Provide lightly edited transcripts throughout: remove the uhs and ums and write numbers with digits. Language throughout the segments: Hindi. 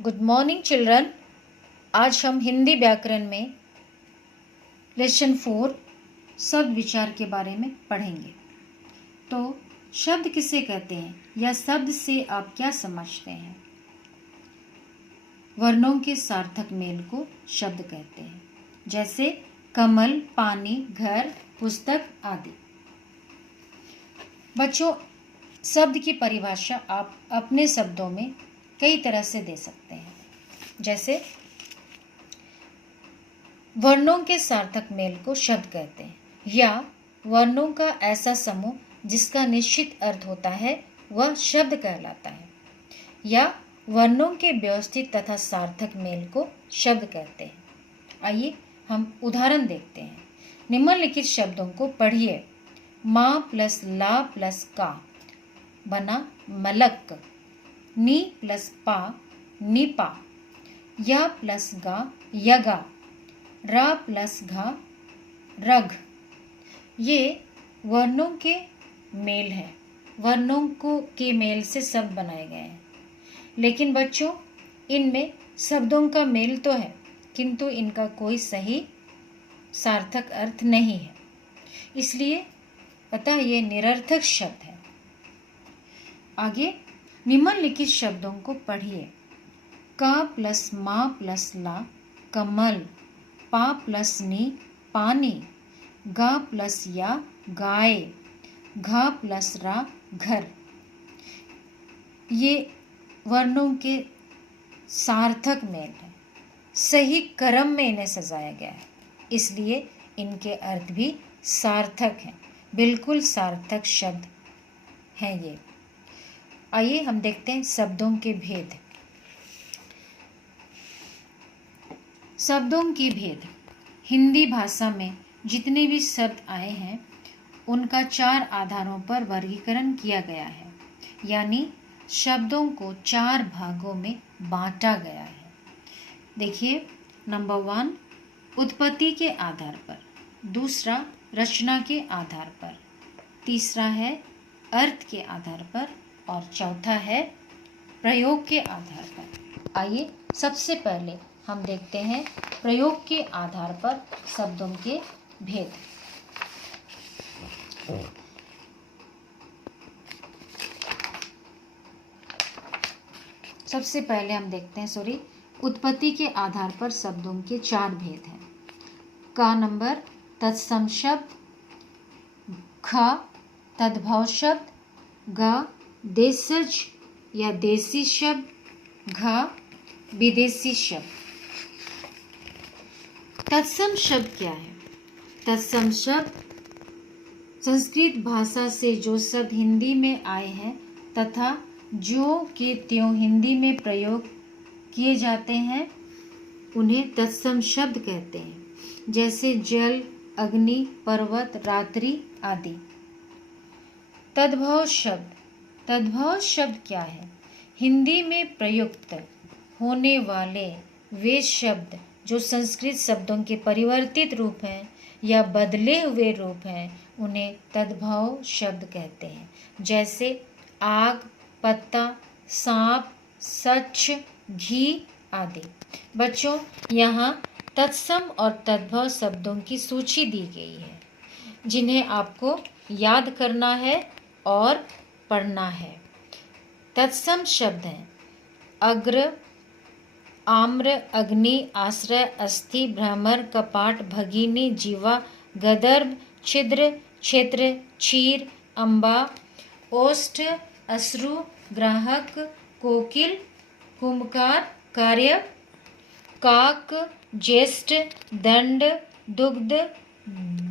Good morning children. आज हम हिंदी व्याकरण में लेसन 4 शब्द विचार के बारे में पढ़ेंगे। तो शब्द किसे कहते हैं या शब्द से आप क्या समझते हैं? वर्णों के सार्थक मेल को शब्द कहते हैं, जैसे कमल, पानी, घर, पुस्तक आदि। बच्चों, शब्द की परिभाषा आप अपने शब्दों में कई तरह से दे सकते हैं, जैसे वर्णों के सार्थक मेल को शब्द कहते हैं, या वर्णों का ऐसा समूह जिसका निश्चित अर्थ होता है वह शब्द कहलाता है, या वर्णों के व्यवस्थित तथा सार्थक मेल को शब्द कहते हैं। आइए हम उदाहरण देखते हैं। निम्नलिखित शब्दों को पढ़िए। माँ प्लस ला प्लस का बना मलक। नी प्लस पा निपा। या प्लस गा यगा। रा प्लस घा रग। ये वर्णों के मेल है। वर्णों को के मेल से शब्द बनाए गए हैं। लेकिन बच्चों, इनमें शब्दों का मेल तो है, किंतु इनका कोई सही सार्थक अर्थ नहीं है, इसलिए अतः ये निरर्थक शब्द है। आगे निम्नलिखित शब्दों को पढ़िए। का प्लस माँ प्लस ला कमल। पा प्लस नी पानी। गा प्लस या गाय। घा प्लस रा घर। ये वर्णों के सार्थक मेल है। सही क्रम में इन्हें सजाया गया है, इसलिए इनके अर्थ भी सार्थक हैं। बिल्कुल सार्थक शब्द हैं ये। आइए हम देखते हैं शब्दों के भेद। शब्दों की भेद। हिंदी भाषा में जितने भी शब्द आए हैं उनका 4 आधारों पर वर्गीकरण किया गया है, यानी शब्दों को 4 भागों में बांटा गया है। देखिए, नंबर 1 उत्पत्ति के आधार पर, दूसरा रचना के आधार पर, तीसरा है अर्थ के आधार पर, और चौथा है प्रयोग के आधार पर। आइए सबसे पहले हम देखते हैं प्रयोग के आधार पर शब्दों के भेद। सबसे पहले हम देखते हैं उत्पत्ति के आधार पर शब्दों के 4 भेद हैं। का नंबर तत्सम शब्द, ख तद्भव शब्द, ग देशज या देसी शब्द, घ विदेशी शब्द। तत्सम शब्द क्या है? तत्सम शब्द संस्कृत भाषा से जो शब्द हिंदी में आए हैं तथा जो के त्यों हिंदी में प्रयोग किए जाते हैं उन्हें तत्सम शब्द कहते हैं, जैसे जल, अग्नि, पर्वत, रात्रि आदि। तद्भव शब्द। तद्भव शब्द क्या है? हिंदी में प्रयुक्त होने वाले वे शब्द जो संस्कृत शब्दों के परिवर्तित रूप हैं या बदले हुए रूप हैं उन्हें तद्भव शब्द कहते हैं, जैसे आग, पत्ता, सांप, सच, घी आदि। बच्चों, यहाँ तत्सम और तद्भव शब्दों की सूची दी गई है, जिन्हें आपको याद करना है और पढ़ना है। तत्सम शब्द हैं अग्र, आम्र, अग्नि, आश्रय, अस्थि, भ्रमर, कपाट, भगिनी, जीवा, गदर्भ, छिद्र, क्षेत्र, क्षीर, अम्बा, ओष्ठ, अश्रु, ग्राहक, कोकिल, कुंभकार, कार्य, काक, ज्येष्ठ, दंड, दुग्ध,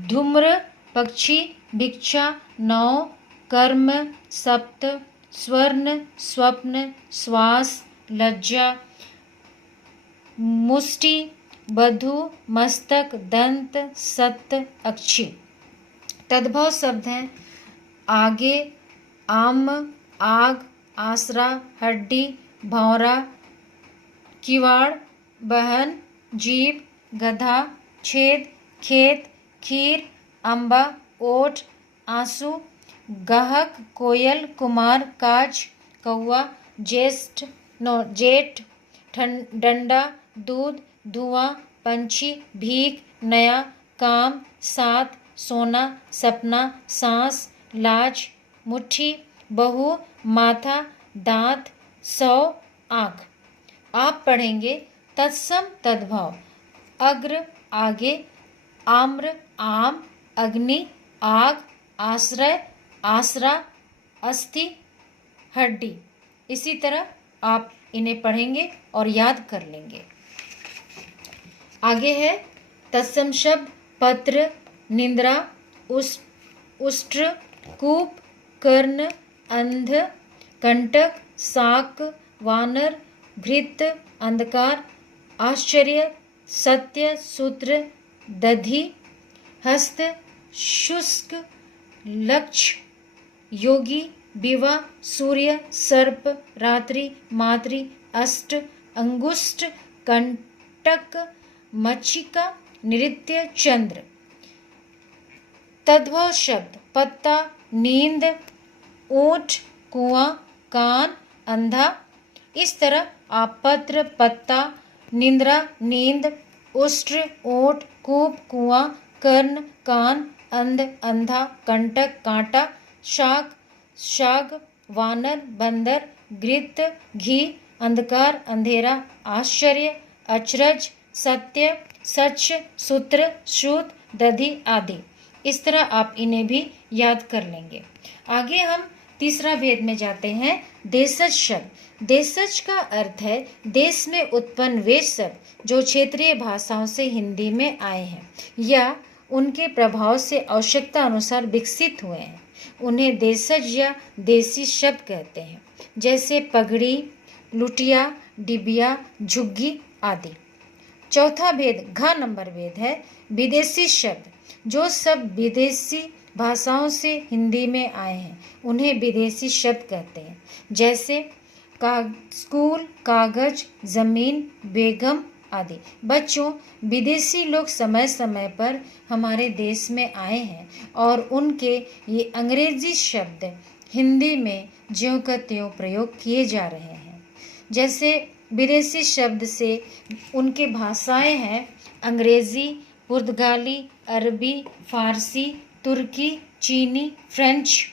धूम्र, पक्षी, भिक्षा, नौ, कर्म, सप्त, स्वर्ण, स्वप्न, श्वास, लज्जा, मुष्टि, बधु, मस्तक, दंत, सत्त, अक्षी। तद्भव शब्द हैं आगे, आम, आग, आसरा, हड्डी, भौरा, किवाड़, बहन, जीभ, गधा, छेद, खेत, खीर, अम्बा, ओठ, आंसू, गाहक, कोयल, कुमार, काज, कौआ, जेठ, डंडा, दूध, धुआं, पंछी, भीख, नया, काम, साथ, सोना, सपना, सांस, लाज, मुट्ठी, बहू, माथा, दांत, 100, आँख। आप पढ़ेंगे तत्सम तद्भव, अग्र आगे, आम्र आम, अग्नि आग, आश्रय आसरा, अस्थि हड्डी। इसी तरह आप इन्हें पढ़ेंगे और याद कर लेंगे। आगे है तत्सम शब्द पत्र, निंद्रा, उष्ट्र, कूप, कर्ण, अंध, कंटक, शाक, वानर, भृत, अंधकार, आश्चर्य, सत्य, सूत्र, दधि, हस्त, शुष्क, लक्ष्य, योगी, विवाह, सूर्य, सर्प, रात्रि, मातृ, अष्ट, अंगुष्ठ, कंटक, मच्छिका, नृत्य, चंद्र। तद्भव शब्द पत्ता, नींद, ऊंट, कुआं, कान, अंधा। इस तरह आप पत्र, पत्ता, निंद्रा, नींद, उष्ट्र, ऊंट, कूप, कुआं, कर्ण, कान, अंध, अंधा, कंटक, कांटा, शाक, शाग, वानर, बंदर, घृत, घी, अंधकार, अंधेरा, आश्चर्य, अचरज, सत्य, सच, सूत्र, श्रुत, दधि आदि। इस तरह आप इन्हें भी याद कर लेंगे। आगे हम तीसरा भेद में जाते हैं, देशज शब्द। देशज का अर्थ है देश में उत्पन्न वे शब्द जो क्षेत्रीय भाषाओं से हिंदी में आए हैं या उनके प्रभाव से आवश्यकता अनुसार विकसित हुए हैं। उन्हें देशज या देसी शब्द कहते हैं, जैसे पगड़ी, लुटिया, डिबिया, झुग्गी आदि। चौथा भेद घ नंबर भेद है विदेशी शब्द। जो शब्द विदेशी भाषाओं से हिंदी में आए हैं उन्हें विदेशी शब्द कहते हैं, जैसे स्कूल, कागज, जमीन, बेगम आदि। बच्चों, विदेशी लोग समय समय पर हमारे देश में आए हैं और उनके ये अंग्रेजी शब्द हिंदी में ज्यों का त्यों प्रयोग किए जा रहे हैं। जैसे विदेशी शब्द से उनके भाषाएं हैं अंग्रेजी, पुर्तगाली, अरबी, फारसी, तुर्की, चीनी, फ्रेंच।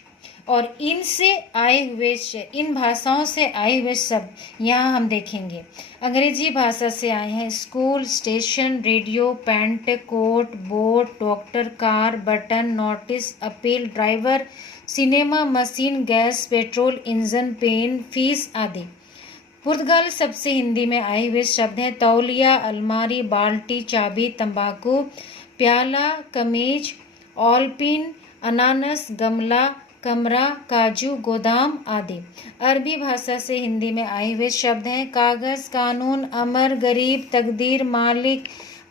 और इन भाषाओं से आए हुए शब्द यहाँ हम देखेंगे। अंग्रेजी भाषा से आए हैं school, station, radio, pant, coat, boat, doctor, car, button, notice, appeal, driver, cinema, machine, gas, petrol, engine, pen, fees आदि। पुर्तगाली शब्द से हिंदी में आए हुए शब्द हैं तौलिया, अलमारी, बाल्टी, चाबी, तंबाकू, प्याला, कमीज, ऑलपिन, अनानस, गमला, कमरा, काजू, गोदाम आदि। अरबी भाषा से हिंदी में आए हुए शब्द हैं कागज, कानून, अमर, गरीब, तकदीर, मालिक,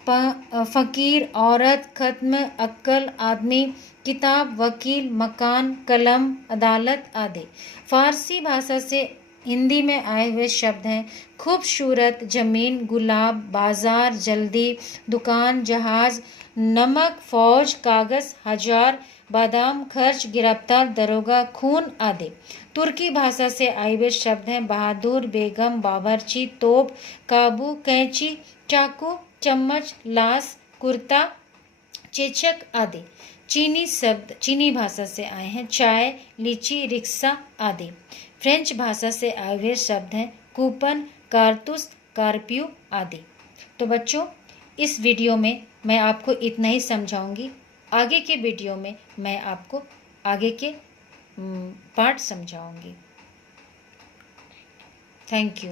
फकीर, औरत, खत्म, अक्ल, आदमी, किताब, वकील, मकान, कलम, अदालत आदि। फारसी भाषा से हिंदी में आए हुए शब्द हैं खूबसूरत, जमीन, गुलाब, बाजार, जल्दी, दुकान, जहाज, नमक, फौज, कागज, हजार, बादाम, खर्च, गिरफ्तार, दरोगा, खून आदि। तुर्की भाषा से आए हुए शब्द हैं बहादुर, बेगम, बावर्ची, तोप, काबू, कैंची, चाकू, चम्मच, लाश, कुर्ता, चेचक आदि। चीनी भाषा से आए हैं चाय, लीची, रिक्शा आदि। फ्रेंच भाषा से आए हुए शब्द हैं कूपन, कारतूस, कारप्यू आदि। तो बच्चों, इस वीडियो में मैं आपको इतना ही समझाऊंगी। आगे के वीडियो में मैं आपको आगे के पार्ट समझाऊंगी। Thank you.